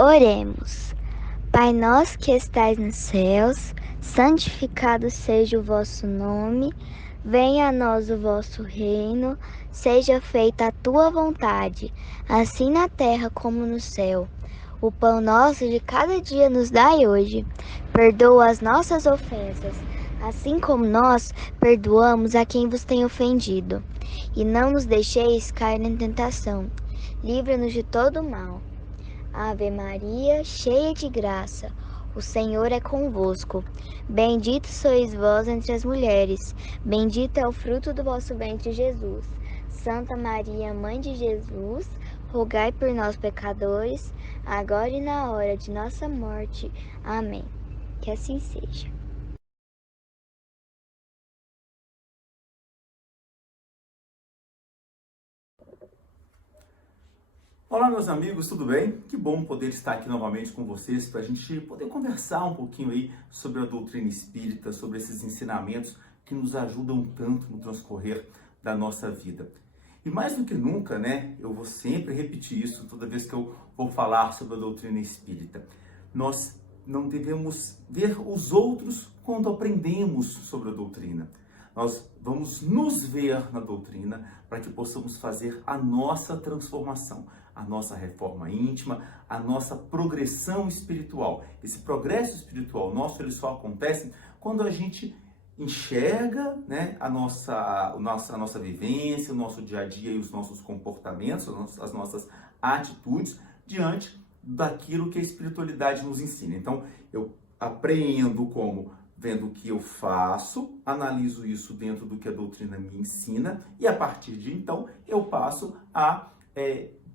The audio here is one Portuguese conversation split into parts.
Oremos. Pai nosso que estais nos céus, santificado seja o vosso nome, venha a nós o vosso reino, seja feita a tua vontade, assim na terra como no céu. O pão nosso de cada dia nos dai hoje. Perdoa as nossas ofensas, assim como nós perdoamos a quem vos tem ofendido. E não nos deixeis cair em tentação. Livra-nos de todo mal. Ave Maria, cheia de graça, o Senhor é convosco. Bendita sois vós entre as mulheres, bendito é o fruto do vosso ventre, Jesus. Santa Maria, Mãe de Jesus, rogai por nós, pecadores, agora e na hora de nossa morte. Amém. Que assim seja. Olá, meus amigos, tudo bem? Que bom poder estar aqui novamente com vocês para a gente poder conversar um pouquinho aí sobre a doutrina espírita, sobre esses ensinamentos que nos ajudam tanto no transcorrer da nossa vida. E mais do que nunca, né, eu vou sempre repetir isso toda vez que eu vou falar sobre a doutrina espírita. Nós não devemos ver os outros quando aprendemos sobre a doutrina. Nós vamos nos ver na doutrina para que possamos fazer a nossa transformação, a nossa reforma íntima, a nossa progressão espiritual. Esse progresso espiritual nosso, ele só acontece quando a gente enxerga, né, a nossa vivência, o nosso dia a dia e os nossos comportamentos, as nossas atitudes diante daquilo que a espiritualidade nos ensina. Então, eu apreendo como vendo o que eu faço, analiso isso dentro do que a doutrina me ensina e a partir de então eu passo a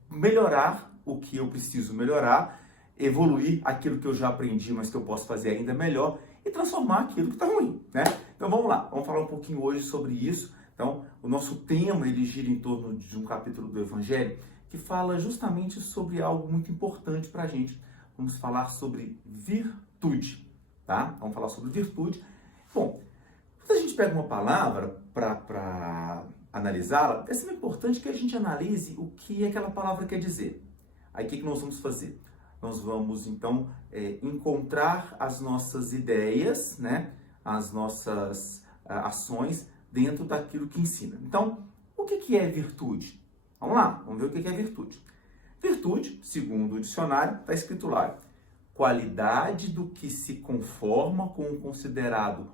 melhorar o que eu preciso melhorar, evoluir aquilo que eu já aprendi, mas que eu posso fazer ainda melhor e transformar aquilo que está ruim, né? Então vamos lá, vamos falar um pouquinho hoje sobre isso. Então, o nosso tema, ele gira em torno de um capítulo do Evangelho que fala justamente sobre algo muito importante para a gente. Vamos falar sobre virtude, tá? Vamos falar sobre virtude. Bom, quando a gente pega uma palavra para analisá-la, é sempre importante que a gente analise o que aquela palavra quer dizer. Aí o que nós vamos fazer? Nós vamos, então, encontrar as nossas ideias, né? As nossas ações dentro daquilo que ensina. Então, o que é virtude? Vamos lá, vamos ver o que é virtude. Virtude, segundo o dicionário, está escrito lá: qualidade do que se conforma com o considerado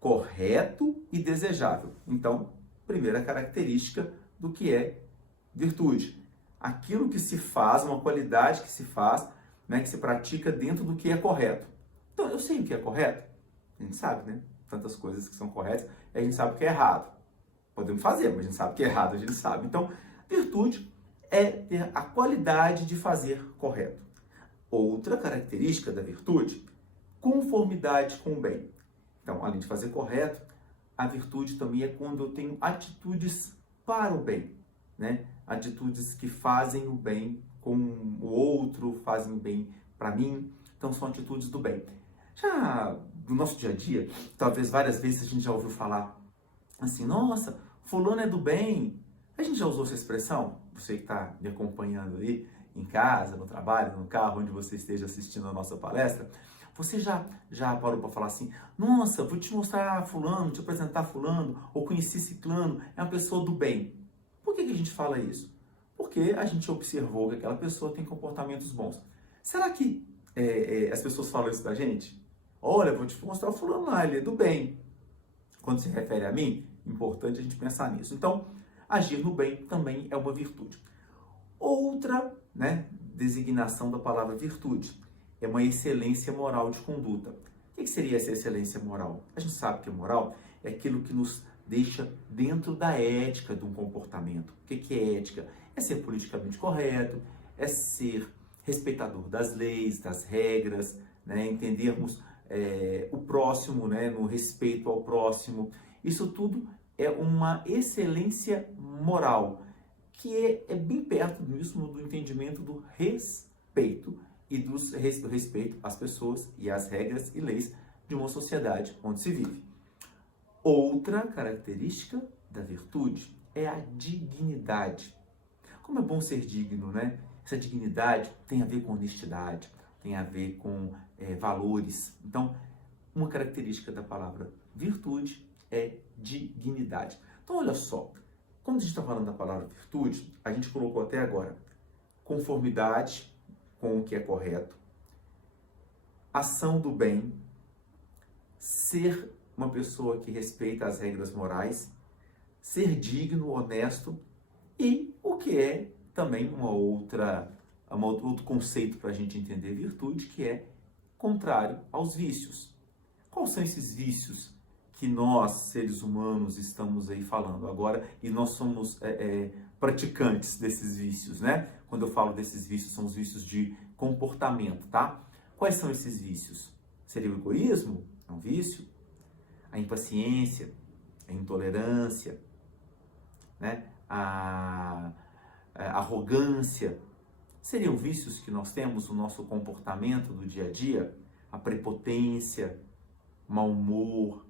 correto e desejável. Então, primeira característica do que é virtude. Aquilo que se faz, uma qualidade que se faz, né, que se pratica dentro do que é correto. Então, eu sei o que é correto. A gente sabe, né? Tantas coisas que são corretas, e a gente sabe o que é errado. Podemos fazer, mas a gente sabe que é errado, a gente sabe. Então, virtude é ter a qualidade de fazer correto. Outra característica da virtude, conformidade com o bem. Então, além de fazer correto, a virtude também é quando eu tenho atitudes para o bem, né? Atitudes que fazem o bem com o outro, fazem o bem para mim. Então, são atitudes do bem. Já no nosso dia a dia, talvez várias vezes a gente já ouviu falar assim: nossa, fulano é do bem. A gente já usou essa expressão? Você que está me acompanhando aí em casa, no trabalho, no carro, onde você esteja assistindo a nossa palestra, você já parou para falar assim: nossa, vou te mostrar fulano, te apresentar fulano, ou conheci ciclano, é uma pessoa do bem. Por que a gente fala isso? Porque a gente observou que aquela pessoa tem comportamentos bons. Será que as pessoas falam isso da gente? Olha, vou te mostrar o fulano lá, ele é do bem. Quando se refere a mim, é importante a gente pensar nisso. Então, agir no bem também é uma virtude. Outra, né, designação da palavra virtude é uma excelência moral de conduta. O que seria essa excelência moral? A gente sabe que a moral é aquilo que nos deixa dentro da ética de um comportamento. O que é ética? É ser politicamente correto, é ser respeitador das leis, das regras, né, entendermos o próximo, né, no respeito ao próximo. Isso tudo é uma excelência moral, que é bem perto disso, do entendimento do respeito e do respeito às pessoas e às regras e leis de uma sociedade onde se vive. Outra característica da virtude é a dignidade. Como é bom ser digno, né? Essa dignidade tem a ver com honestidade, tem a ver com valores. Então, uma característica da palavra virtude é dignidade. Então, olha só, quando a gente está falando da palavra virtude, a gente colocou até agora conformidade com o que é correto, ação do bem, ser uma pessoa que respeita as regras morais, ser digno, honesto e o que é também outro conceito para a gente entender virtude, que é contrário aos vícios. Quais são esses vícios que nós, seres humanos, estamos aí falando agora e nós somos praticantes desses vícios, né? Quando eu falo desses vícios, são os vícios de comportamento, tá? Quais são esses vícios? Seria o egoísmo? É um vício. A impaciência, a intolerância, né? A arrogância. Seriam vícios que nós temos no nosso comportamento do dia a dia? A prepotência, o mau humor.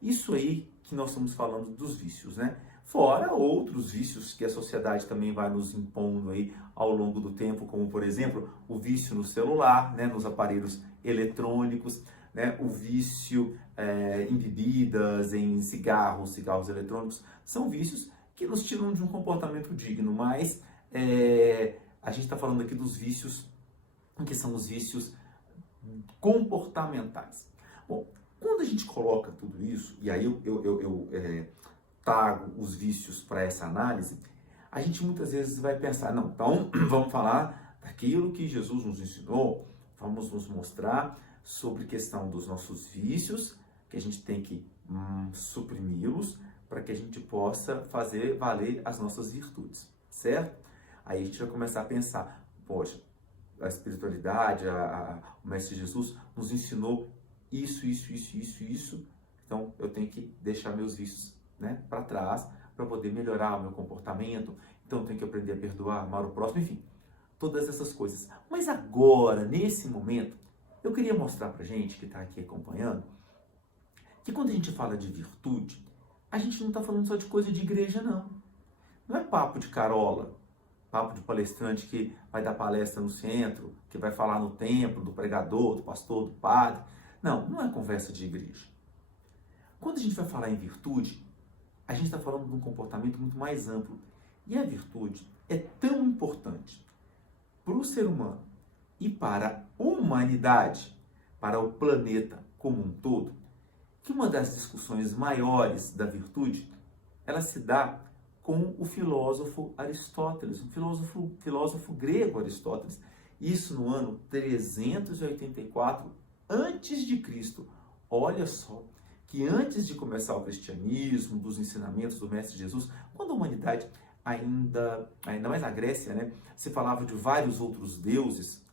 Isso aí que nós estamos falando dos vícios, né? Fora outros vícios que a sociedade também vai nos impondo aí ao longo do tempo, como, por exemplo, o vício no celular, né, nos aparelhos eletrônicos, né, o vício em bebidas, em cigarros eletrônicos. São vícios que nos tiram de um comportamento digno, mas a gente está falando aqui dos vícios que são os vícios comportamentais. Bom, quando a gente coloca tudo isso, e aí eu trago os vícios para essa análise, a gente muitas vezes vai pensar, não, então vamos falar daquilo que Jesus nos ensinou, vamos nos mostrar sobre a questão dos nossos vícios, que a gente tem que suprimi-los para que a gente possa fazer valer as nossas virtudes, certo? Aí a gente vai começar a pensar, poxa, a espiritualidade, o Mestre Jesus nos ensinou isso, então eu tenho que deixar meus vícios, né, para trás para poder melhorar o meu comportamento, então eu tenho que aprender a perdoar, amar o próximo, enfim, todas essas coisas. Mas agora, nesse momento, eu queria mostrar pra gente que está aqui acompanhando, que quando a gente fala de virtude, a gente não está falando só de coisa de igreja, não. Não é papo de carola, papo de palestrante que vai dar palestra no centro, que vai falar no templo, do pregador, do pastor, do padre. Não, não é conversa de igreja. Quando a gente vai falar em virtude, a gente está falando de um comportamento muito mais amplo. E a virtude é tão importante para o ser humano e para a humanidade, para o planeta como um todo, que uma das discussões maiores da virtude, ela se dá com o filósofo Aristóteles, um filósofo grego Aristóteles, isso no ano 384 antes de Cristo. Olha só, que antes de começar o cristianismo, dos ensinamentos do Mestre Jesus, quando a humanidade ainda mais na Grécia, né, se falava de vários outros deuses,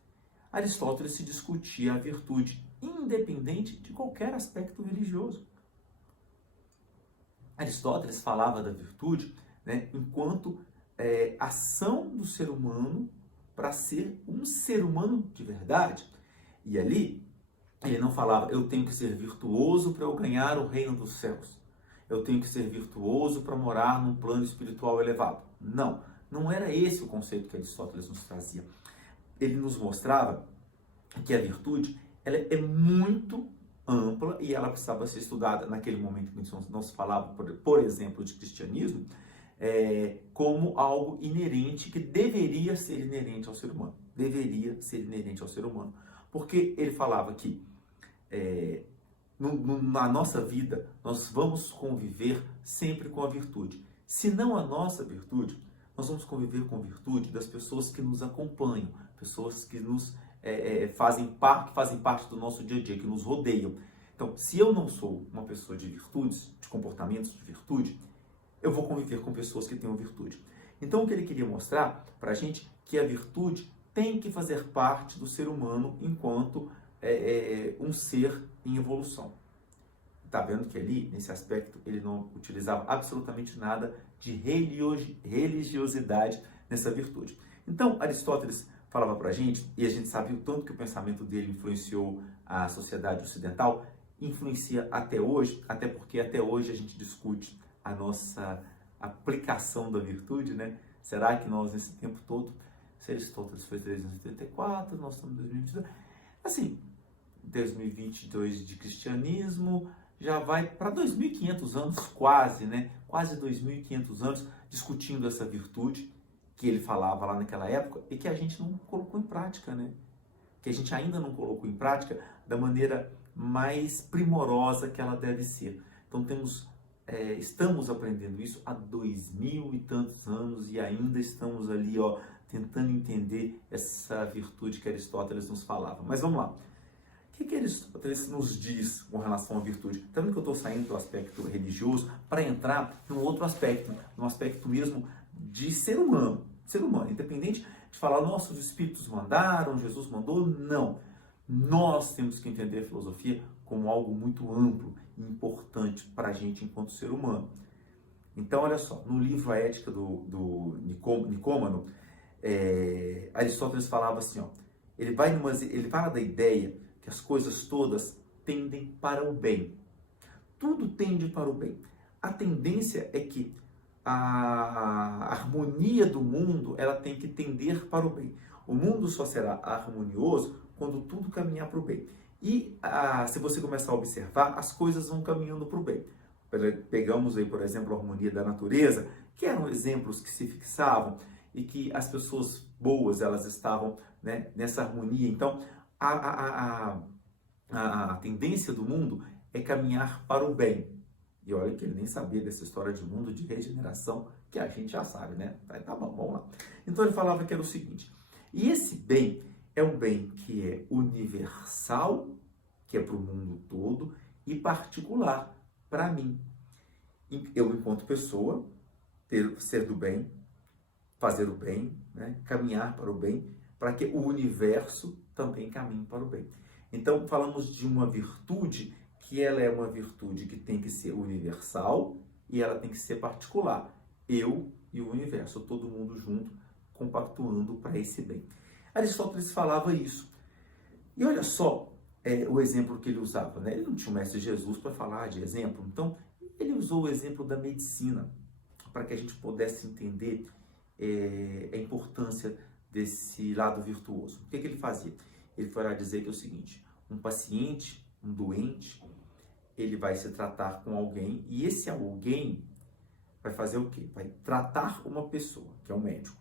Aristóteles se discutia a virtude, independente de qualquer aspecto religioso. Aristóteles falava da virtude, né, enquanto ação do ser humano para ser um ser humano de verdade. E ali, ele não falava, eu tenho que ser virtuoso para eu ganhar o reino dos céus. Eu tenho que ser virtuoso para morar num plano espiritual elevado. Não, não era esse o conceito que Aristóteles nos trazia. Ele nos mostrava que a virtude ela é muito ampla e ela precisava ser estudada naquele momento que não se falava, por exemplo, de cristianismo, como algo inerente, que deveria ser inerente ao ser humano. Deveria ser inerente ao ser humano. Porque ele falava que na nossa vida nós vamos conviver sempre com a virtude. Se não a nossa virtude, nós vamos conviver com a virtude das pessoas que nos acompanham, pessoas que nos fazem parte do nosso dia a dia, que nos rodeiam. Então, se eu não sou uma pessoa de virtudes, de comportamentos de virtude, eu vou conviver com pessoas que tenham virtude. Então, o que ele queria mostrar para a gente que a virtude tem que fazer parte do ser humano enquanto um ser em evolução. Está vendo que ali, nesse aspecto, ele não utilizava absolutamente nada de religiosidade nessa virtude. Então, Aristóteles falava para a gente, e a gente sabe o tanto que o pensamento dele influenciou a sociedade ocidental, influencia até hoje, até porque até hoje a gente discute a nossa aplicação da virtude, né? Será que nós, nesse tempo todo, Se Aristóteles foi 384, nós estamos em 2022. Assim, 2022 de cristianismo, já vai para 2.500 anos quase, né? Quase 2.500 anos discutindo essa virtude que ele falava lá naquela época e que a gente não colocou em prática, né? Que a gente ainda não colocou em prática da maneira mais primorosa que ela deve ser. Então estamos aprendendo isso há 2.000 e tantos anos e ainda estamos ali, ó, tentando entender essa virtude que Aristóteles nos falava. Mas vamos lá. O que Aristóteles nos diz com relação à virtude? Tá vendo que eu estou saindo do aspecto religioso para entrar num outro aspecto, num aspecto mesmo de ser humano. Ser humano, independente de falar, nossa, os espíritos mandaram, Jesus mandou, não. Nós temos que entender a filosofia como algo muito amplo e importante para a gente enquanto ser humano. Então, olha só, no livro A Ética do Nicômano, Aristóteles falava assim, ó, ele fala da ideia que as coisas todas tendem para o bem. Tudo tende para o bem. A tendência é que a harmonia do mundo, ela tem que tender para o bem. O mundo só será harmonioso quando tudo caminhar para o bem. E se você começar a observar, as coisas vão caminhando para o bem. Pegamos aí, por exemplo, a harmonia da natureza, que eram exemplos que se fixavam e que as pessoas boas, elas estavam, né, nessa harmonia. Então, a tendência do mundo é caminhar para o bem. E olha que ele nem sabia dessa história de mundo de regeneração, que a gente já sabe, né? Tá bom, vamos lá. Então ele falava que era o seguinte, e esse bem é um bem que é universal, que é para o mundo todo, e particular para mim. Eu, enquanto pessoa, ser do bem, fazer o bem, né? Caminhar para o bem, para que o universo também caminhe para o bem. Então, falamos de uma virtude que ela é uma virtude que tem que ser universal e ela tem que ser particular. Eu e o universo, todo mundo junto, compactuando para esse bem. Aristóteles falava isso. E olha só o exemplo que ele usava, né? Ele não tinha o mestre Jesus para falar de exemplo, então ele usou o exemplo da medicina para que a gente pudesse entender a importância desse lado virtuoso. O que ele fazia? Ele foi lá dizer que é o seguinte, um paciente, um doente, ele vai se tratar com alguém e esse alguém vai fazer o quê? Vai tratar uma pessoa, que é um médico.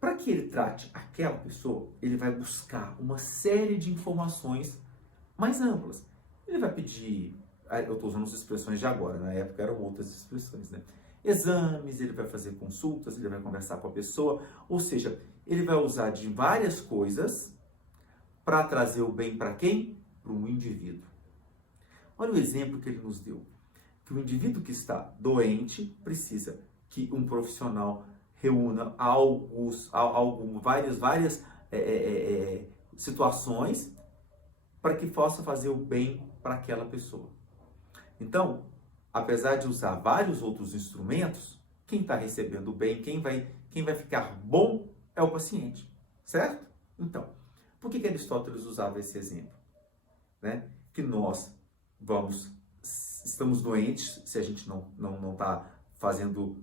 Para que ele trate aquela pessoa, ele vai buscar uma série de informações mais amplas. Ele vai pedir, eu estou usando as expressões de agora, na época eram outras expressões, né? Exames, ele vai fazer consultas, ele vai conversar com a pessoa, ou seja, ele vai usar de várias coisas para trazer o bem para quem? Para um indivíduo. Olha o exemplo que ele nos deu. Que o indivíduo que está doente precisa que um profissional reúna várias situações para que possa fazer o bem para aquela pessoa. Então, apesar de usar vários outros instrumentos, quem está recebendo o bem, quem vai ficar bom é o paciente, certo? Então, por que Aristóteles usava esse exemplo? Né? Que nós estamos doentes se a gente não está fazendo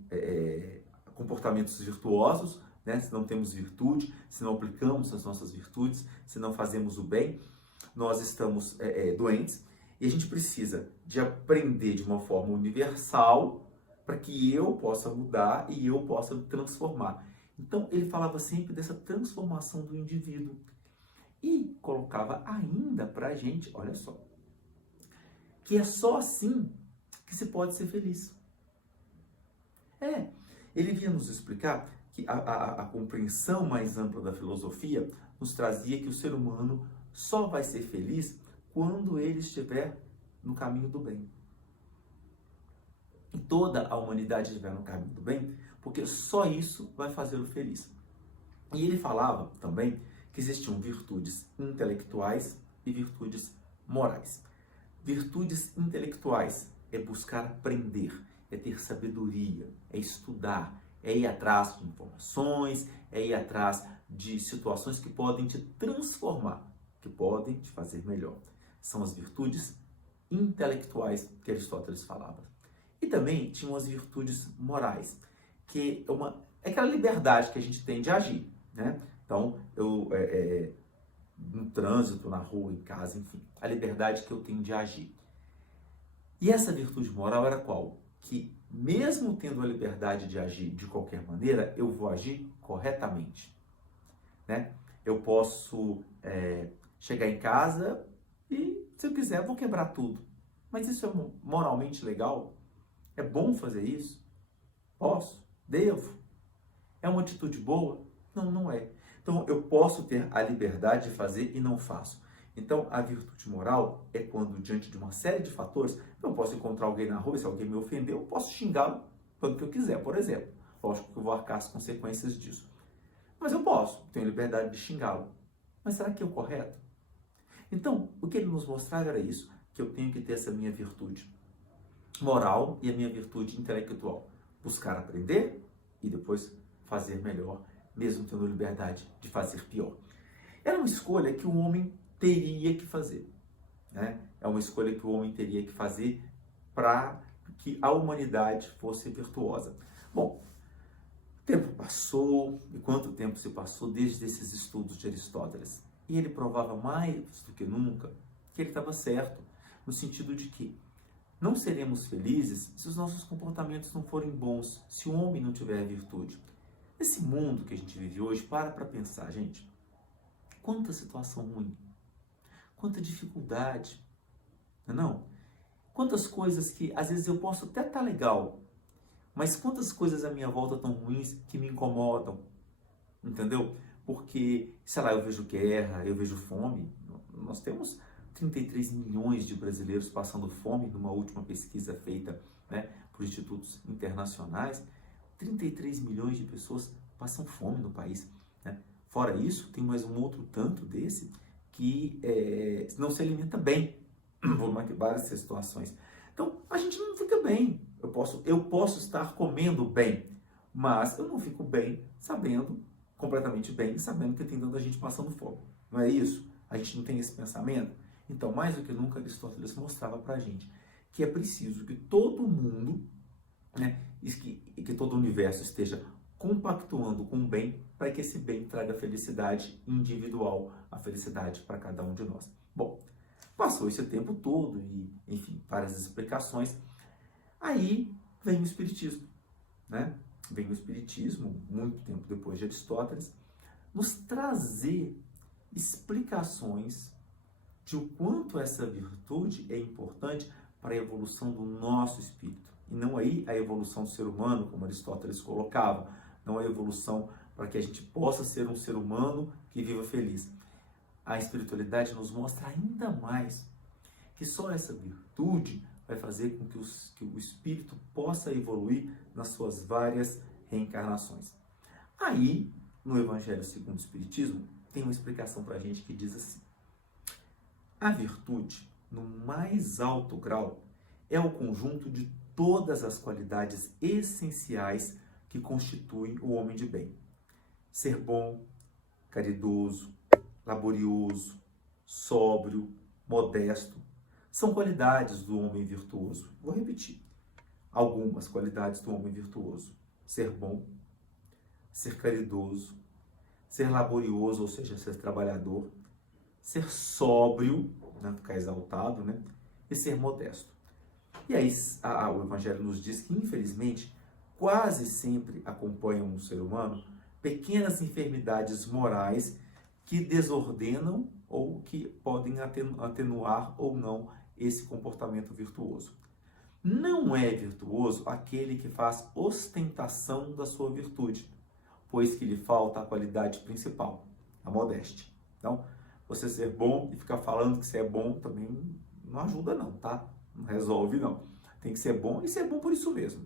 comportamentos virtuosos, né? Se não temos virtude, se não aplicamos as nossas virtudes, se não fazemos o bem, nós estamos doentes e a gente precisa de aprender de uma forma universal para que eu possa mudar e eu possa me transformar. Então ele falava sempre dessa transformação do indivíduo e colocava ainda para a gente, olha só, que é só assim que se pode ser feliz. Ele vinha nos explicar que a compreensão mais ampla da filosofia nos trazia que o ser humano só vai ser feliz quando ele estiver no caminho do bem. E toda a humanidade estiver no caminho do bem, porque só isso vai fazê-lo feliz. E ele falava também que existiam virtudes intelectuais e virtudes morais. Virtudes intelectuais é buscar aprender, é ter sabedoria, é estudar, é ir atrás de informações, é ir atrás de situações que podem te transformar, que podem te fazer melhor. São as virtudes intelectuais que Aristóteles falava. E também tinham as virtudes morais, que é aquela liberdade que a gente tem de agir, né? Então, no trânsito, na rua, em casa, enfim, a liberdade que eu tenho de agir. E essa virtude moral era qual? Que mesmo tendo a liberdade de agir de qualquer maneira, eu vou agir corretamente, né? Eu posso chegar em casa e, se eu quiser, vou quebrar tudo. Mas isso é moralmente legal? É bom fazer isso? Posso? Devo? É uma atitude boa? Não, não é. Então, eu posso ter a liberdade de fazer e não faço. Então, a virtude moral é quando, diante de uma série de fatores, eu posso encontrar alguém na rua, e se alguém me ofendeu, eu posso xingá-lo quando que eu quiser, por exemplo. Lógico que eu vou arcar as consequências disso. Mas eu posso, tenho liberdade de xingá-lo. Mas será que é o correto? Então, o que ele nos mostrava era isso, que eu tenho que ter essa minha virtude moral e a minha virtude intelectual. Buscar aprender e depois fazer melhor, mesmo tendo liberdade de fazer pior. Era uma escolha que o homem teria que fazer, né? É uma escolha que o homem teria que fazer para que a humanidade fosse virtuosa. Bom, o tempo passou, e quanto tempo se passou desde esses estudos de Aristóteles? E ele provava mais do que nunca que ele estava certo, no sentido de que não seremos felizes se os nossos comportamentos não forem bons, se o homem não tiver virtude. Nesse mundo que a gente vive hoje, para pensar, gente. Quanta situação ruim, quanta dificuldade, não é não? Quantas coisas que às vezes eu posso até estar legal, mas quantas coisas à minha volta tão ruins que me incomodam, entendeu? Porque, sei lá, eu vejo guerra, eu vejo fome. Nós temos 33 milhões de brasileiros passando fome numa última pesquisa feita, né, por institutos internacionais. 33 milhões de pessoas passam fome no país, né? Fora isso, tem mais um outro tanto desse que não se alimenta bem, por várias situações. Então, a gente não fica bem. Eu posso estar comendo bem, mas eu não fico bem sabendo, completamente bem, sabendo que tem tanta gente passando fome. Não é isso? A gente não tem esse pensamento? Então, mais do que nunca, Aristóteles mostrava para a gente que é preciso que todo mundo, né, e que todo o universo esteja compactuando com o bem para que esse bem traga felicidade individual, a felicidade para cada um de nós. Bom, passou esse tempo todo e, enfim, várias explicações. Aí vem o Espiritismo, né? Vem o Espiritismo, muito tempo depois de Aristóteles, nos trazer explicações de o quanto essa virtude é importante para a evolução do nosso espírito. E não aí a evolução do ser humano, como Aristóteles colocava, não a evolução para que a gente possa ser um ser humano que viva feliz. A espiritualidade nos mostra ainda mais que só essa virtude vai fazer com que o espírito possa evoluir nas suas várias reencarnações. Aí, no Evangelho segundo o Espiritismo, tem uma explicação para a gente que diz assim: a virtude, no mais alto grau, é o conjunto de todas as qualidades essenciais que constituem o homem de bem. Ser bom, caridoso, laborioso, sóbrio, modesto, são qualidades do homem virtuoso. Vou repetir algumas qualidades do homem virtuoso: ser bom, ser caridoso, ser laborioso, ou seja, ser trabalhador, ser sóbrio, né, ficar exaltado, né, e ser modesto. E aí o Evangelho nos diz que, infelizmente, quase sempre acompanham no ser humano pequenas enfermidades morais que desordenam ou que podem atenuar ou não esse comportamento virtuoso. Não é virtuoso aquele que faz ostentação da sua virtude, pois que lhe falta a qualidade principal, a modéstia. Então, você ser bom e ficar falando que você é bom também não ajuda não, tá? Não resolve não. Tem que ser bom e ser bom por isso mesmo.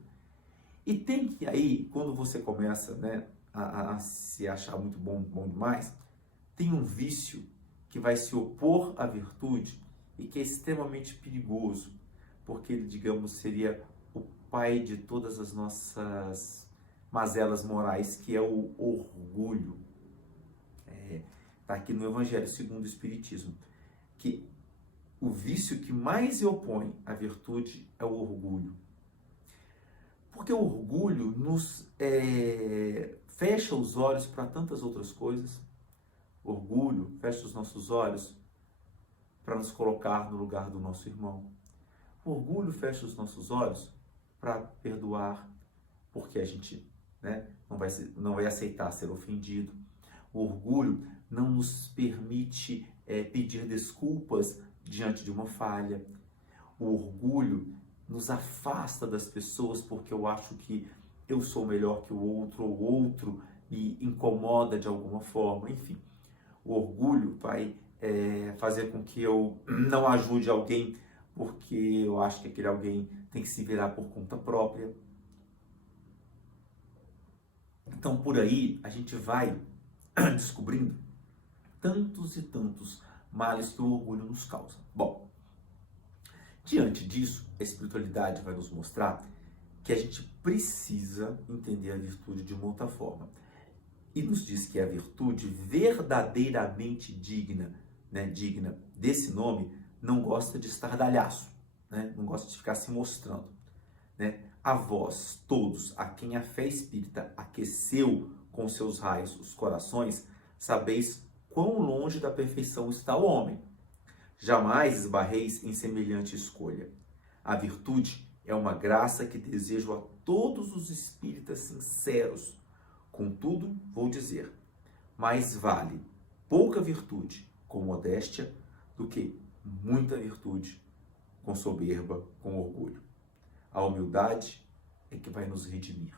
E tem que aí, quando você começa, né, a se achar muito bom, bom demais, tem um vício que vai se opor à virtude e que é extremamente perigoso, porque ele, digamos, seria o pai de todas as nossas mazelas morais, que é o orgulho. Está aqui no Evangelho segundo o Espiritismo, que o vício que mais se opõe à virtude é o orgulho. Porque o orgulho nos fecha os olhos para tantas outras coisas. O orgulho fecha os nossos olhos para nos colocar no lugar do nosso irmão. O orgulho fecha os nossos olhos para perdoar, porque a gente, né, não vai aceitar ser ofendido. O orgulho não nos permite pedir desculpas diante de uma falha. O orgulho nos afasta das pessoas porque eu acho que eu sou melhor que o outro, ou o outro me incomoda de alguma forma. Enfim, o orgulho vai fazer com que eu não ajude alguém porque eu acho que aquele alguém tem que se virar por conta própria. Então, por aí, a gente vai descobrindo tantos e tantos males que o orgulho nos causa. Bom, diante disso, a espiritualidade vai nos mostrar que a gente precisa entender a virtude de uma outra forma. E nos diz que a virtude verdadeiramente digna, né, digna desse nome, não gosta de estardalhaço, né, não gosta de ficar se mostrando. Né? A vós, todos, a quem a fé espírita aqueceu com seus raios os corações, sabeis quão longe da perfeição está o homem. Jamais esbarreis em semelhante escolha. A virtude é uma graça que desejo a todos os espíritas sinceros. Contudo, vou dizer, mais vale pouca virtude com modéstia do que muita virtude com soberba, com orgulho. A humildade é que vai nos redimir.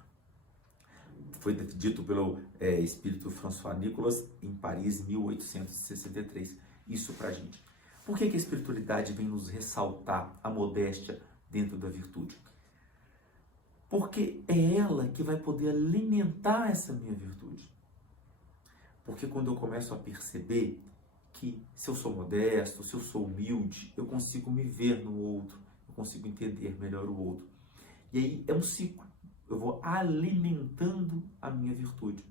Foi dito pelo espírito François Nicolas em Paris, 1863. Isso pra gente. Por que a espiritualidade vem nos ressaltar a modéstia dentro da virtude? Porque é ela que vai poder alimentar essa minha virtude. Porque quando eu começo a perceber que se eu sou modesto, se eu sou humilde, eu consigo me ver no outro, eu consigo entender melhor o outro. E aí é um ciclo. Eu vou alimentando a minha virtude.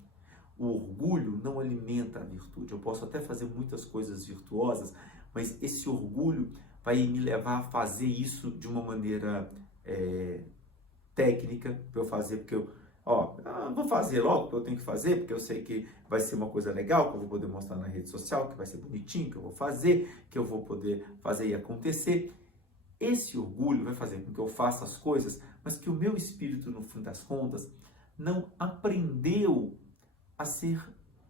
O orgulho não alimenta a virtude. Eu posso até fazer muitas coisas virtuosas, mas esse orgulho vai me levar a fazer isso de uma maneira técnica, para eu fazer, porque eu vou fazer logo, porque eu tenho que fazer, porque eu sei que vai ser uma coisa legal, que eu vou poder mostrar na rede social, que vai ser bonitinho, que eu vou fazer, que eu vou poder fazer e acontecer. Esse orgulho vai fazer com que eu faça as coisas, mas que o meu espírito, no fim das contas, não aprendeu a ser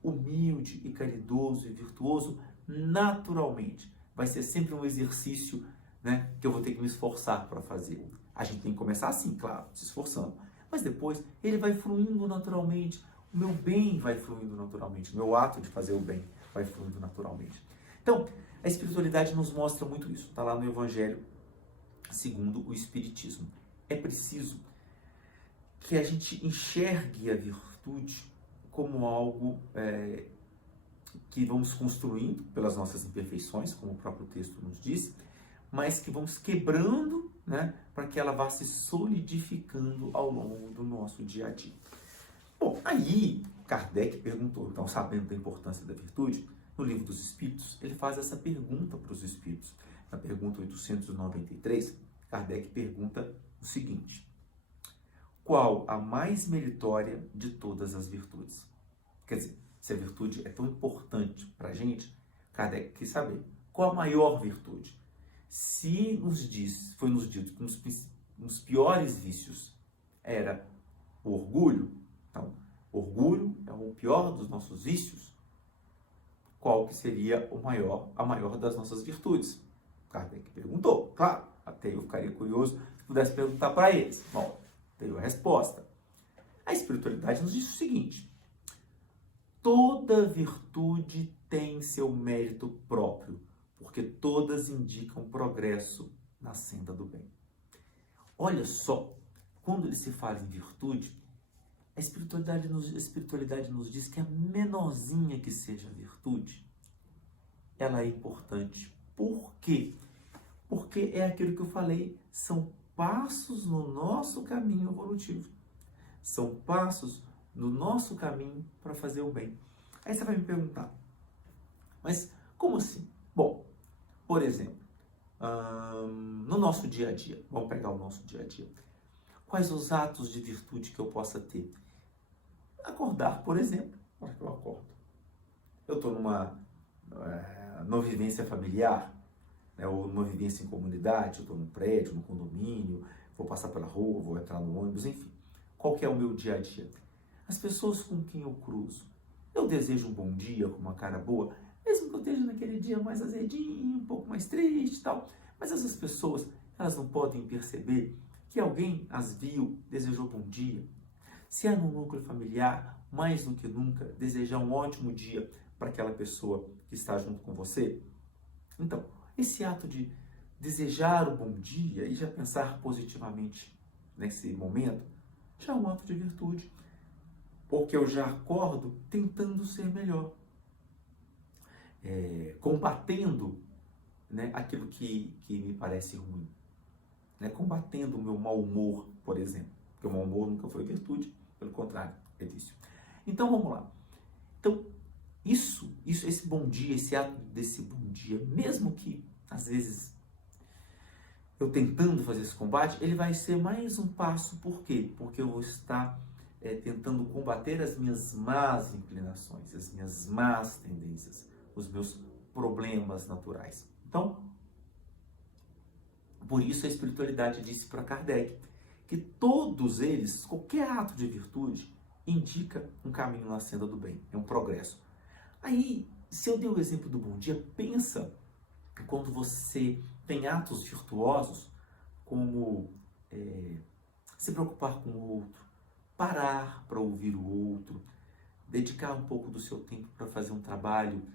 humilde e caridoso e virtuoso naturalmente. Vai ser sempre um exercício, né, que eu vou ter que me esforçar para fazer. A gente tem que começar assim, claro, se esforçando. Mas depois ele vai fluindo naturalmente. O meu bem vai fluindo naturalmente. O meu ato de fazer o bem vai fluindo naturalmente. Então, a espiritualidade nos mostra muito isso. Está lá no Evangelho segundo o Espiritismo. É preciso que a gente enxergue a virtude como algo que vamos construindo pelas nossas imperfeições, como o próprio texto nos diz, mas que vamos quebrando, né, para que ela vá se solidificando ao longo do nosso dia a dia. Bom, aí Kardec perguntou, então, sabendo da importância da virtude, no Livro dos Espíritos, ele faz essa pergunta para os Espíritos. Na pergunta 893, Kardec pergunta o seguinte: qual a mais meritória de todas as virtudes? Quer dizer, se a virtude é tão importante para a gente, Kardec quer saber qual a maior virtude. Se foi nos dito que nos piores vícios era o orgulho, então, orgulho é o pior dos nossos vícios, qual que seria a maior das nossas virtudes? Kardec perguntou, claro, até eu ficaria curioso se pudesse perguntar para eles. Bom, veio a resposta. A espiritualidade nos diz o seguinte: toda virtude tem seu mérito próprio, porque todas indicam progresso na senda do bem. Olha só, quando ele se fala em virtude, a espiritualidade nos diz que a menorzinha que seja a virtude, ela é importante. Por quê? Porque é aquilo que eu falei, são passos no nosso caminho evolutivo. São passos no nosso caminho para fazer o bem. Aí você vai me perguntar, mas como assim? Bom, por exemplo, no nosso dia a dia, vamos pegar o nosso dia a dia. Quais os atos de virtude que eu possa ter? Acordar, por exemplo, na hora que eu acordo. Eu estou numa vivência familiar, né, ou numa vivência em comunidade, eu estou num prédio, num condomínio, vou passar pela rua, vou entrar no ônibus, enfim. Qual que é o meu dia a dia? As pessoas com quem eu cruzo, eu desejo um bom dia com uma cara boa, mesmo que eu esteja naquele dia mais azedinho, um pouco mais triste e tal. Mas essas pessoas, elas não podem perceber que alguém as viu, desejou bom dia. Se é no núcleo familiar, mais do que nunca, desejar um ótimo dia para aquela pessoa que está junto com você. Então, esse ato de desejar o bom dia e já pensar positivamente nesse momento, já é um ato de virtude, porque eu já acordo tentando ser melhor, combatendo, né, aquilo que me parece ruim, né, combatendo o meu mau humor, por exemplo, porque o mau humor nunca foi virtude, pelo contrário, é vício. Então vamos lá. Então, esse bom dia, esse ato desse bom dia, mesmo que às vezes eu tentando fazer esse combate, ele vai ser mais um passo. Por quê? Porque eu vou estar tentando combater as minhas más inclinações, as minhas más tendências, os meus problemas naturais. Então, por isso a espiritualidade disse para Kardec que todos eles, qualquer ato de virtude, indica um caminho na senda do bem, é um progresso. Aí, se eu dei o exemplo do bom dia, pensa quando você tem atos virtuosos, como se preocupar com o outro, parar para ouvir o outro, dedicar um pouco do seu tempo para fazer um trabalho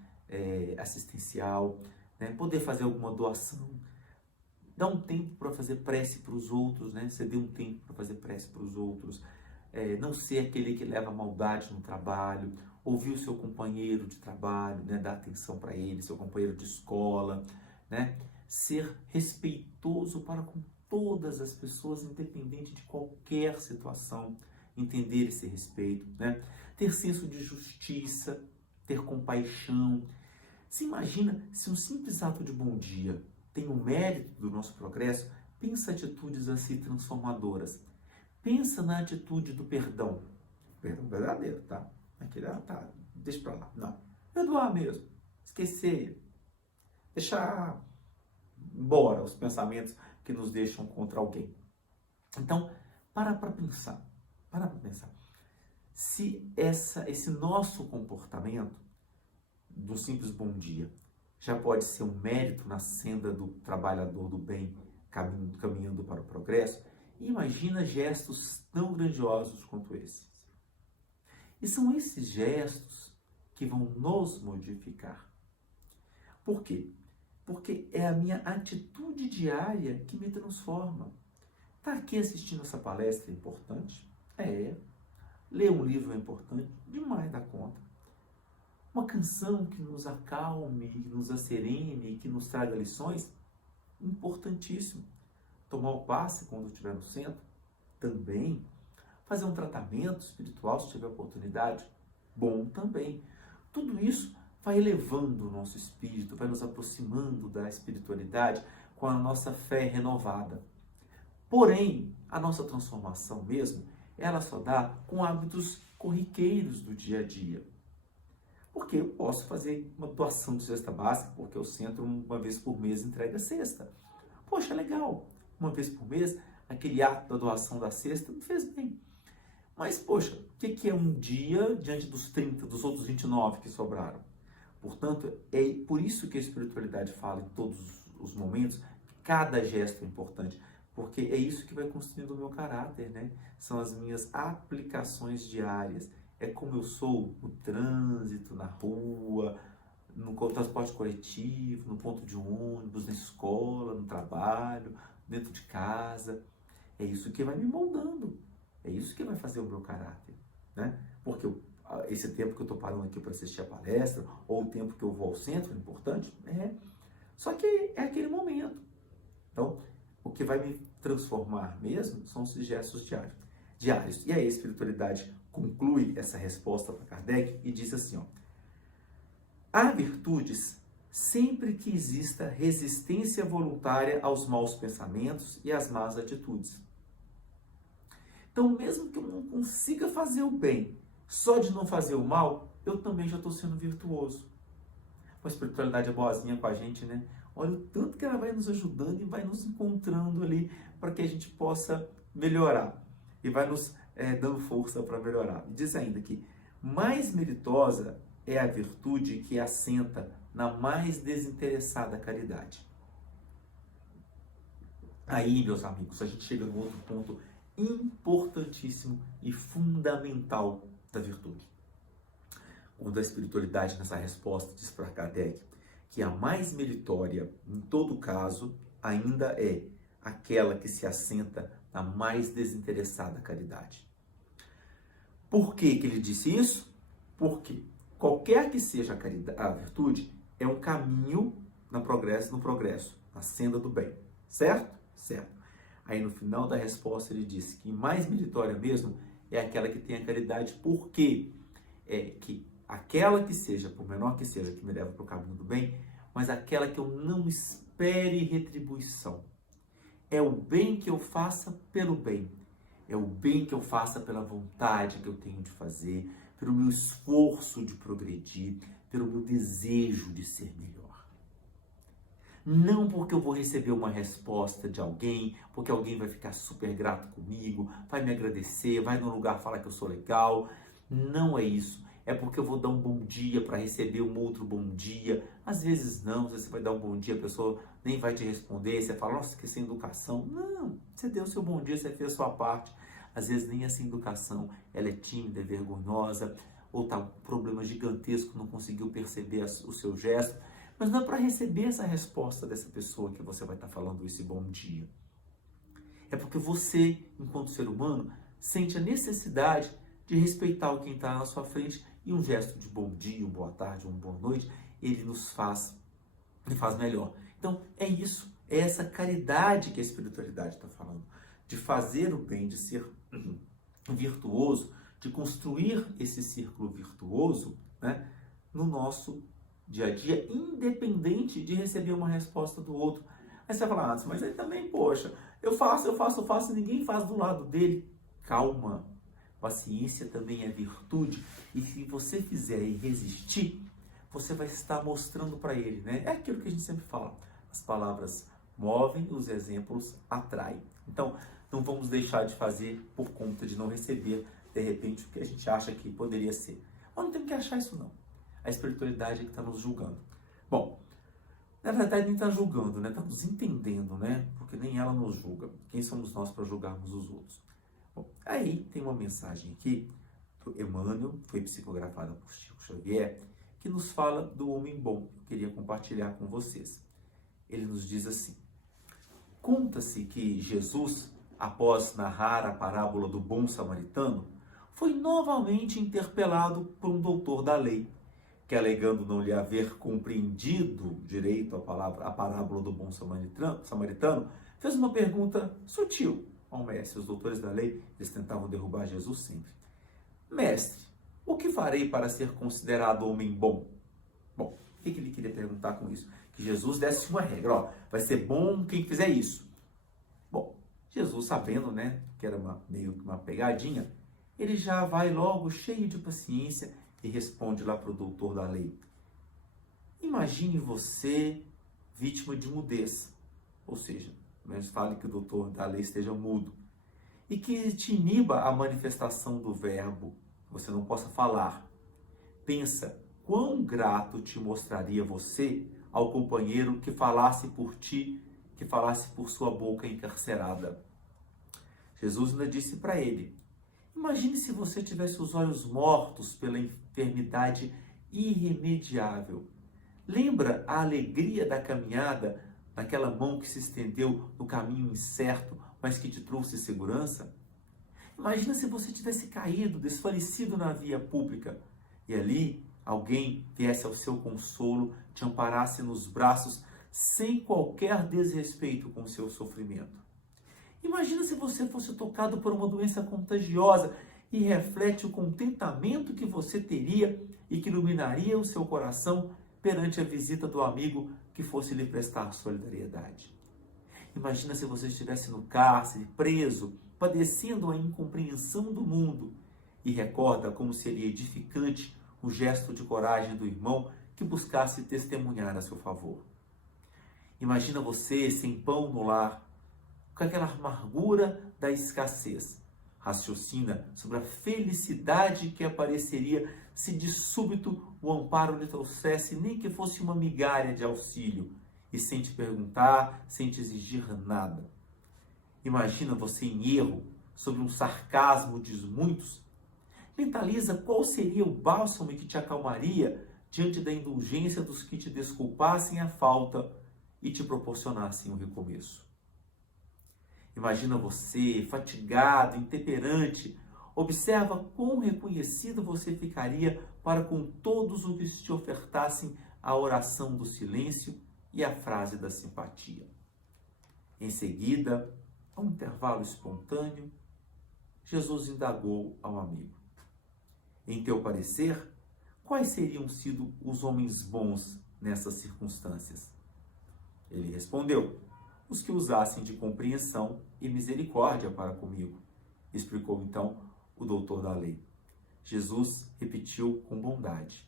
assistencial, né? Poder fazer alguma doação, dar um tempo para fazer prece para os outros, né? Você dê um tempo para fazer prece para os outros, não ser aquele que leva maldade no trabalho, ouvir o seu companheiro de trabalho, né? Dar atenção para ele, seu companheiro de escola, né? Ser respeitoso para com todas as pessoas, independente de qualquer situação, entender esse respeito, né? Ter senso de justiça, ter compaixão. Você imagina se um simples ato de bom dia tem o mérito do nosso progresso? Pensa atitudes assim transformadoras. Pensa na atitude do perdão. Perdão verdadeiro, tá? Aquele, tá, deixa pra lá. Não. Perdoar mesmo. Esquecer. Deixar embora os pensamentos que nos deixam contra alguém. Então, para pensar. Para pensar. Se esse nosso comportamento do simples bom dia já pode ser um mérito na senda do trabalhador do bem caminhando para o progresso, imagina gestos tão grandiosos quanto esses. E são esses gestos que vão nos modificar. Por quê? Porque é a minha atitude diária que me transforma. Estar aqui assistindo essa palestra é importante? Ler um livro é importante? Demais da conta. Uma canção que nos acalme, que nos acerene, que nos traga lições? Importantíssimo. Tomar o passe quando estiver no centro? Também. Fazer um tratamento espiritual, se tiver oportunidade? Bom também. Tudo isso vai elevando o nosso espírito, vai nos aproximando da espiritualidade com a nossa fé renovada. Porém, a nossa transformação mesmo, ela só dá com hábitos corriqueiros do dia a dia. Porque eu posso fazer uma doação de cesta básica, porque o centro uma vez por mês entrega cesta. Poxa, legal, uma vez por mês, aquele ato da doação da cesta me fez bem. Mas, poxa, o que é um dia diante dos 30, dos outros 29 que sobraram? Portanto, é por isso que a espiritualidade fala em todos os momentos, que cada gesto é importante, porque é isso que vai construindo o meu caráter, né? São as minhas aplicações diárias. É como eu sou no trânsito, na rua, no transporte coletivo, no ponto de ônibus, na escola, no trabalho, dentro de casa. É isso que vai me moldando. É isso que vai fazer o meu caráter, né? Porque esse tempo que eu estou parando aqui para assistir a palestra, ou o tempo que eu vou ao centro, é importante? Só que é aquele momento. Então, o que vai me transformar mesmo são esses gestos diários. E aí a espiritualidade conclui essa resposta para Kardec e diz assim, há virtudes sempre que exista resistência voluntária aos maus pensamentos e às más atitudes. Então, mesmo que eu não consiga fazer o bem, Só de não fazer o mal, eu também já estou sendo virtuoso. A espiritualidade é boazinha com a gente, né? Olha o tanto que ela vai nos ajudando e vai nos encontrando ali para que a gente possa melhorar. E vai nos dando força para melhorar. Diz ainda que mais meritosa é a virtude que assenta na mais desinteressada caridade. Aí, meus amigos, a gente chega num outro ponto importantíssimo e fundamental da virtude. Quando a espiritualidade, nessa resposta, diz para Kardec que a mais meritória, em todo caso, ainda é aquela que se assenta na mais desinteressada caridade. Por que ele disse isso? Porque qualquer que seja a virtude, é um caminho no progresso, na senda do bem. Certo? Certo. Aí no final da resposta ele disse que mais meritória mesmo é aquela que tem a caridade, porque é que aquela que seja, por menor que seja, que me leva para o caminho do bem, mas aquela que eu não espere retribuição. É o bem que eu faça pelo bem. É o bem que eu faça pela vontade que eu tenho de fazer, pelo meu esforço de progredir, pelo meu desejo de ser melhor. Não porque eu vou receber uma resposta de alguém, porque alguém vai ficar super grato comigo, vai me agradecer, vai num lugar falar que eu sou legal. Não é isso. É porque eu vou dar um bom dia para receber um outro bom dia. Às vezes não, você vai dar um bom dia, a pessoa nem vai te responder, você fala, nossa, que sem educação. Não, você deu o seu bom dia, você fez a sua parte. Às vezes nem essa educação, ela é tímida, é vergonhosa, ou está com um problema gigantesco, não conseguiu perceber o seu gesto. Mas não é para receber essa resposta dessa pessoa que você vai estar falando esse bom dia. É porque você, enquanto ser humano, sente a necessidade de respeitar quem está na sua frente e um gesto de bom dia, uma boa tarde, uma boa noite, ele faz melhor. Então, é isso, é essa caridade que a espiritualidade está falando, de fazer o bem, de ser virtuoso, de construir esse círculo virtuoso, né, no nosso dia a dia, independente de receber uma resposta do outro. Aí você vai falar, mas ele também, poxa, eu faço e ninguém faz do lado dele. Calma, paciência também é virtude, e se você fizer e resistir, você vai estar mostrando para ele, né? É aquilo que a gente sempre fala, as palavras movem, os exemplos atraem. Então, não vamos deixar de fazer por conta de não receber, de repente, o que a gente acha que poderia ser. Mas não tem que achar isso não. A espiritualidade é que está nos julgando. Bom, na verdade nem está julgando, né? Está nos entendendo, né? Porque nem ela nos julga. Quem somos nós para julgarmos os outros? Bom, aí tem uma mensagem aqui do Emmanuel, foi psicografada por Chico Xavier, que nos fala do homem bom. Eu queria compartilhar com vocês. Ele nos diz assim: conta-se que Jesus, após narrar a parábola do bom samaritano, foi novamente interpelado por um doutor da lei, que, alegando não lhe haver compreendido direito a parábola do bom samaritano, fez uma pergunta sutil ao mestre. Os doutores da lei, eles tentavam derrubar Jesus sempre. Mestre, o que farei para ser considerado homem bom? Bom, o que ele queria perguntar com isso? Que Jesus desse uma regra, ó, vai ser bom quem fizer isso. Bom, Jesus, sabendo, né, que era meio que uma pegadinha, ele já vai logo cheio de paciência e responde lá para o doutor da lei. Imagine você vítima de mudez, ou seja, mas fale que o doutor da lei esteja mudo, e que te iniba a manifestação do verbo, você não possa falar. Pensa, quão grato te mostraria você ao companheiro que falasse por ti, que falasse por sua boca encarcerada. Jesus ainda disse para ele, imagine se você tivesse os olhos mortos pela enfermidade irremediável. Lembra a alegria da caminhada, daquela mão que se estendeu no caminho incerto, mas que te trouxe segurança? Imagina se você tivesse caído, desfalecido na via pública, e ali alguém viesse ao seu consolo, te amparasse nos braços, sem qualquer desrespeito com o seu sofrimento. Imagina se você fosse tocado por uma doença contagiosa e reflete o contentamento que você teria e que iluminaria o seu coração perante a visita do amigo que fosse lhe prestar solidariedade. Imagina se você estivesse no cárcere, preso, padecendo a incompreensão do mundo e recorda como seria edificante o gesto de coragem do irmão que buscasse testemunhar a seu favor. Imagina você sem pão no lar, com aquela amargura da escassez. Raciocina sobre a felicidade que apareceria se de súbito o amparo lhe trouxesse nem que fosse uma migalha de auxílio, e sem te perguntar, sem te exigir nada. Imagina você em erro, sob um sarcasmo de muitos. Mentaliza qual seria o bálsamo que te acalmaria diante da indulgência dos que te desculpassem a falta e te proporcionassem um recomeço. Imagina você, fatigado, intemperante. Observa quão reconhecido você ficaria para com todos os que te ofertassem a oração do silêncio e a frase da simpatia. Em seguida, a um intervalo espontâneo, Jesus indagou ao amigo: em teu parecer, quais seriam sido os homens bons nessas circunstâncias? Ele respondeu: os que usassem de compreensão e misericórdia para comigo, explicou então o doutor da lei. Jesus repetiu com bondade: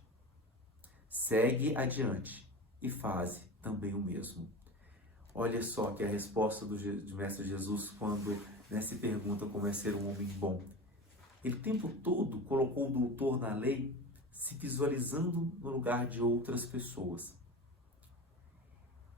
segue adiante e faze também o mesmo. Olha só que a resposta do Mestre Jesus quando se pergunta como é ser um homem bom. Ele o tempo todo colocou o doutor na lei se visualizando no lugar de outras pessoas,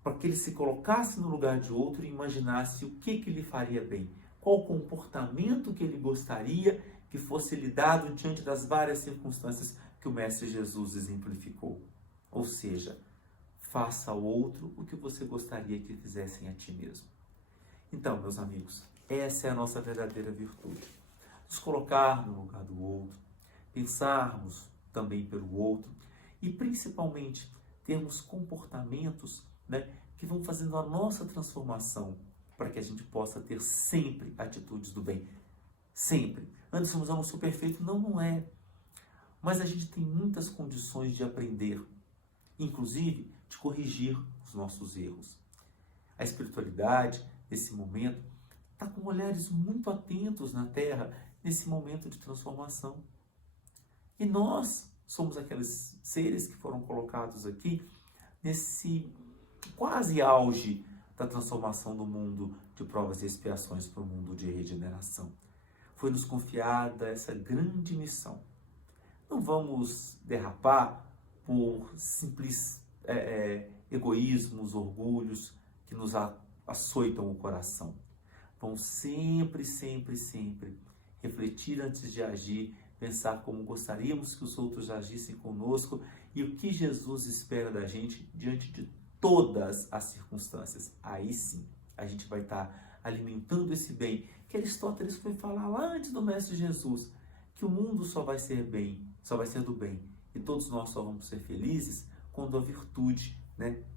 para que ele se colocasse no lugar de outro e imaginasse o que lhe faria bem, qual o comportamento que ele gostaria que fosse lhe dado diante das várias circunstâncias que o Mestre Jesus exemplificou. Ou seja, faça ao outro o que você gostaria que fizessem a ti mesmo. Então, meus amigos, essa é a nossa verdadeira virtude. Nos colocar no lugar do outro, pensarmos também pelo outro e, principalmente, termos comportamentos que vão fazendo a nossa transformação para que a gente possa ter sempre atitudes do bem. Sempre. Antes somos algo perfeito? Não, não é. Mas a gente tem muitas condições de aprender, inclusive de corrigir os nossos erros. A espiritualidade, nesse momento, está com olhares muito atentos na Terra, nesse momento de transformação. E nós somos aqueles seres que foram colocados aqui nesse quase auge da transformação do mundo de provas e expiações para o mundo de regeneração. Foi-nos confiada essa grande missão. Não vamos derrapar por simples egoísmos, orgulhos que nos açoitam o coração. Vamos sempre, sempre, sempre refletir antes de agir, pensar como gostaríamos que os outros agissem conosco e o que Jesus espera da gente diante de todas as circunstâncias. Aí sim, a gente vai estar alimentando esse bem que Aristóteles foi falar lá antes do Mestre Jesus, que o mundo só vai ser bem, só vai ser do bem, e todos nós só vamos ser felizes quando a virtude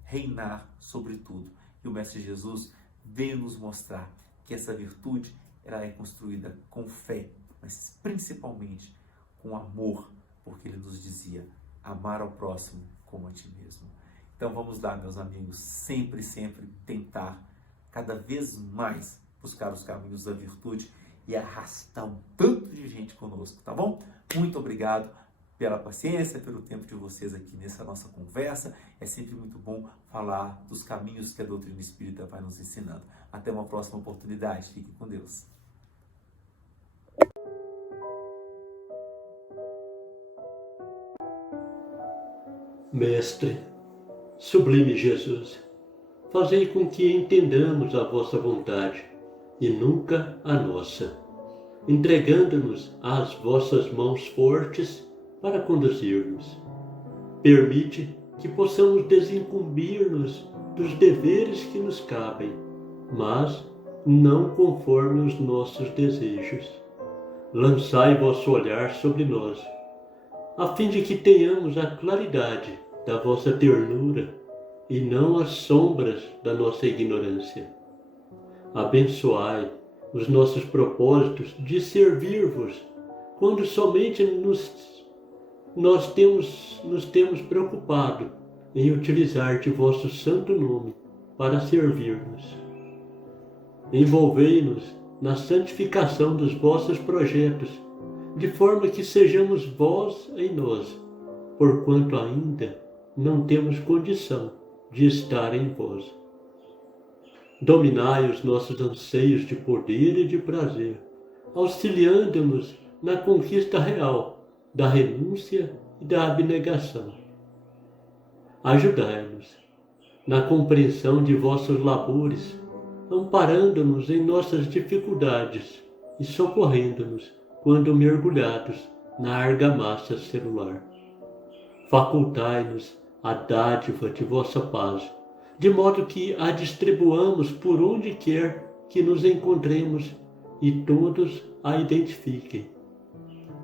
reinar sobre tudo. E o Mestre Jesus veio nos mostrar que essa virtude ela é construída com fé, mas principalmente com amor, porque ele nos dizia: amar ao próximo como a ti mesmo. Então vamos lá, meus amigos, sempre, sempre tentar cada vez mais buscar os caminhos da virtude e arrastar um tanto de gente conosco, tá bom? Muito obrigado pela paciência, pelo tempo de vocês aqui nessa nossa conversa. É sempre muito bom falar dos caminhos que a doutrina espírita vai nos ensinando. Até uma próxima oportunidade. Fiquem com Deus. Mestre, sublime Jesus, fazei com que entendamos a vossa vontade e nunca a nossa, entregando-nos às vossas mãos fortes para conduzir-nos. Permite que possamos desincumbir-nos dos deveres que nos cabem, mas não conforme os nossos desejos. Lançai vosso olhar sobre nós, a fim de que tenhamos a claridade da vossa ternura e não as sombras da nossa ignorância. Abençoai os nossos propósitos de servir-vos, quando somente nos temos preocupado em utilizar de vosso santo nome para servir-nos. Envolvei-nos na santificação dos vossos projetos, de forma que sejamos vós em nós, porquanto ainda não temos condição de estar em vós. Dominai os nossos anseios de poder e de prazer, auxiliando-nos na conquista real da renúncia e da abnegação. Ajudai-nos na compreensão de vossos labores, amparando-nos em nossas dificuldades e socorrendo-nos quando mergulhados na argamassa celular. Facultai-nos a dádiva de vossa paz, de modo que a distribuamos por onde quer que nos encontremos e todos a identifiquem,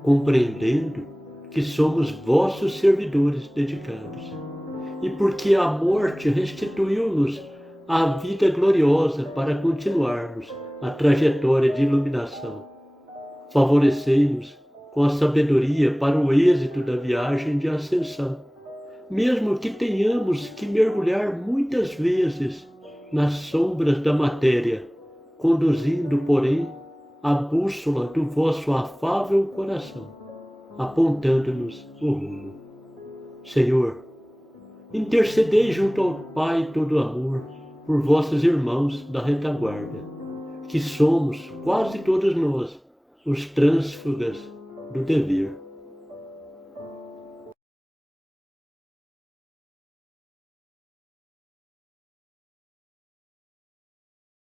compreendendo que somos vossos servidores dedicados, e porque a morte restituiu-nos a vida gloriosa para continuarmos a trajetória de iluminação. Favorecei-nos com a sabedoria para o êxito da viagem de ascensão, mesmo que tenhamos que mergulhar muitas vezes nas sombras da matéria, conduzindo, porém, a bússola do vosso afável coração, apontando-nos o rumo. Senhor, intercedei junto ao Pai todo amor por vossos irmãos da retaguarda, que somos, quase todos nós, os trânsfugas do dever.